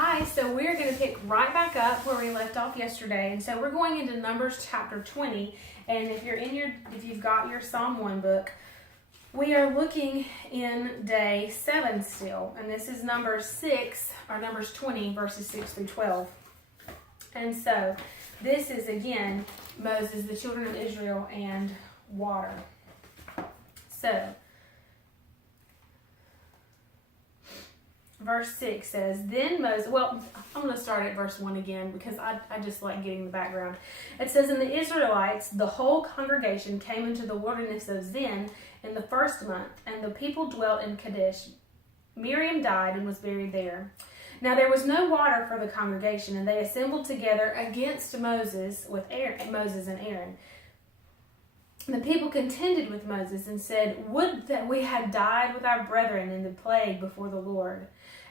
Hi, so we're going to pick right back up where we left off yesterday, and so we're going into Numbers chapter 20. And if you've got your Psalm 1 book, we are looking in day 7 still, and this is Numbers 20, verses 6 through 12. And so this is again Moses, the children of Israel, and water. So verse 6 says, then Moses, I'm going to start at verse 1 again because I just like getting the background. It says, and the Israelites, the whole congregation, came into the wilderness of Zin in the first month, and the people dwelt in Kadesh. Miriam died and was buried there. Now there was no water for the congregation, and they assembled together against Moses and Aaron. The people contended with Moses and said, would that we had died with our brethren in the plague before the Lord.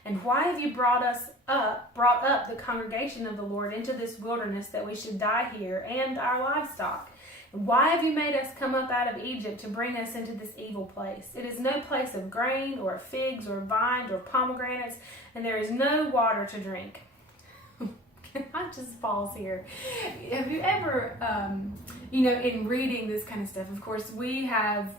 And why have you brought up the congregation of the Lord into this wilderness that we should die here and our livestock? And why have you made us come up out of Egypt to bring us into this evil place? It is no place of grain or figs or vines or pomegranates, and there is no water to drink. I just pause here. Have you ever, in reading this kind of stuff, of course, we have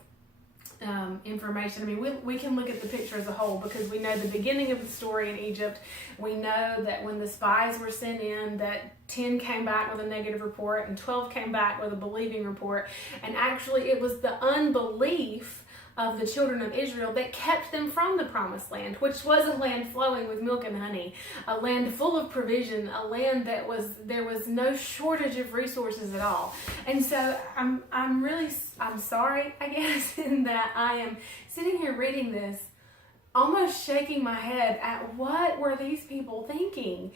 information. I mean, we can look at the picture as a whole because we know the beginning of the story in Egypt. We know that when the spies were sent in, that 10 came back with a negative report and 12 came back with a believing report. And actually, it was the unbelief of the children of Israel that kept them from the promised land, which was a land flowing with milk and honey, a land full of provision, a land there was no shortage of resources at all. And so I'm sorry, I guess, in that I am sitting here reading this, almost shaking my head at what were these people thinking.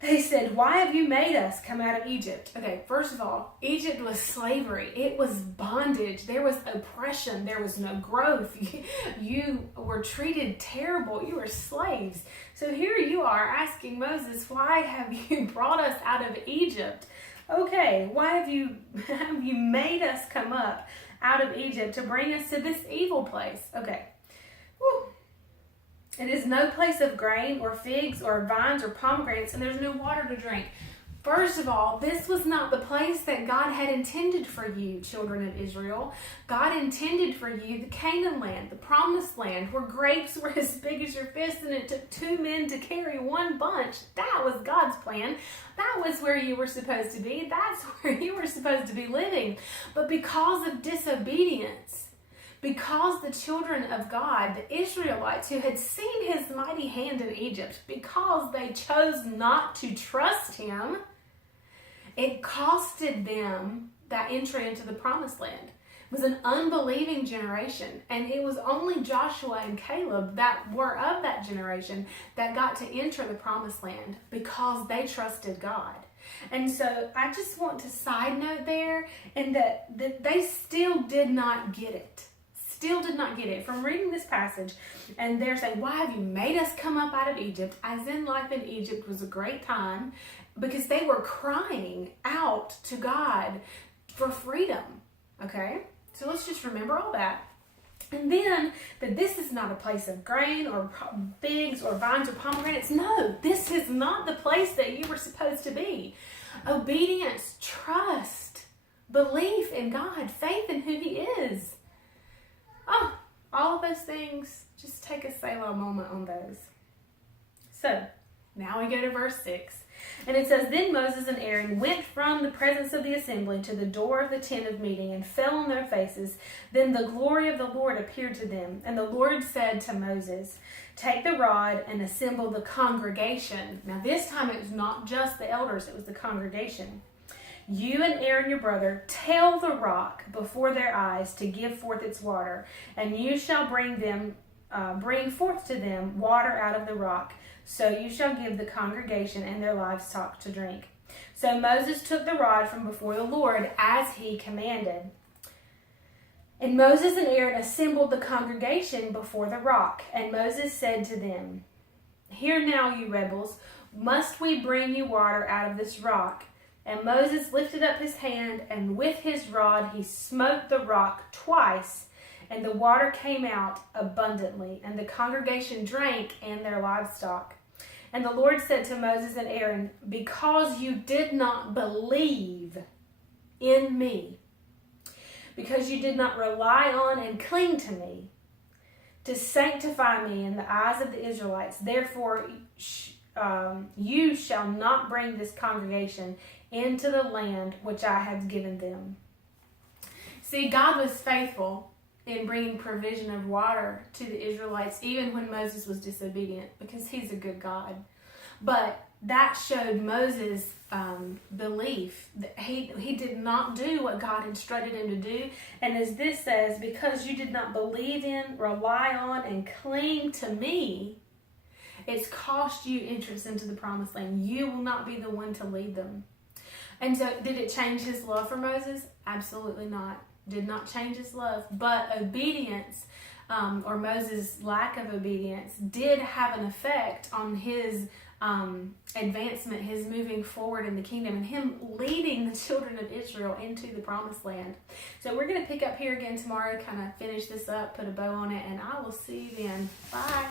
They said, why have you made us come out of Egypt? Okay, first of all, Egypt was slavery. It was bondage. There was oppression. There was no growth. You were treated terrible. You were slaves. So here you are asking Moses, why have you brought us out of Egypt? Okay, why have you made us come up out of Egypt to bring us to this evil place? Okay. Whew. It is no place of grain or figs or vines or pomegranates, and there's no water to drink. First of all, this was not the place that God had intended for you, children of Israel. God intended for you the Canaan land, the promised land, where grapes were as big as your fist and it took 2 men to carry one bunch. That was God's plan. That was where you were supposed to be. That's where you were supposed to be living. But because of disobedience, because the children of God, the Israelites who had seen his mighty hand in Egypt, because they chose not to trust him, it costed them that entry into the promised land. It was an unbelieving generation, and it was only Joshua and Caleb that were of that generation that got to enter the promised land because they trusted God. And so I just want to side note there, and that they still did not get it. From reading this passage, and they're saying, why have you made us come up out of Egypt? As in, life in Egypt was a great time because they were crying out to God for freedom. Okay, so let's just remember all that. And then that this is not a place of grain or figs or vines or pomegranates. No, this is not the place that you were supposed to be. Obedience, trust, belief in God, faith in who he is. Oh, all of those things, just take a Selah moment on those. So, now we go to verse 6. And it says, then Moses and Aaron went from the presence of the assembly to the door of the tent of meeting and fell on their faces. Then the glory of the Lord appeared to them. And the Lord said to Moses, take the rod and assemble the congregation. Now this time it was not just the elders, it was the congregation. You and Aaron your brother tell the rock before their eyes to give forth its water, and you shall bring forth to them water out of the rock. So you shall give the congregation and their livestock to drink. So Moses took the rod from before the Lord as he commanded. And Moses and Aaron assembled the congregation before the rock. And Moses said to them, hear now, you rebels, must we bring you water out of this rock? And Moses lifted up his hand, and with his rod he smote the rock twice, and the water came out abundantly, and the congregation drank and their livestock. And the Lord said to Moses and Aaron, because you did not believe in me, because you did not rely on and cling to me, to sanctify me in the eyes of the Israelites, therefore you shall not bring this congregation into the land which I have given them. See, God was faithful in bringing provision of water to the Israelites, even when Moses was disobedient, because he's a good God. But that showed Moses' belief that he did not do what God instructed him to do. And as this says, because you did not believe in, rely on, and cling to me, it's cost you entrance into the promised land. You will not be the one to lead them. And so, did it change his love for Moses? Absolutely not. Did not change his love. But obedience, or Moses' lack of obedience, did have an effect on his advancement, his moving forward in the kingdom, and him leading the children of Israel into the promised land. So we're going to pick up here again tomorrow, kind of finish this up, put a bow on it, and I will see you then. Bye.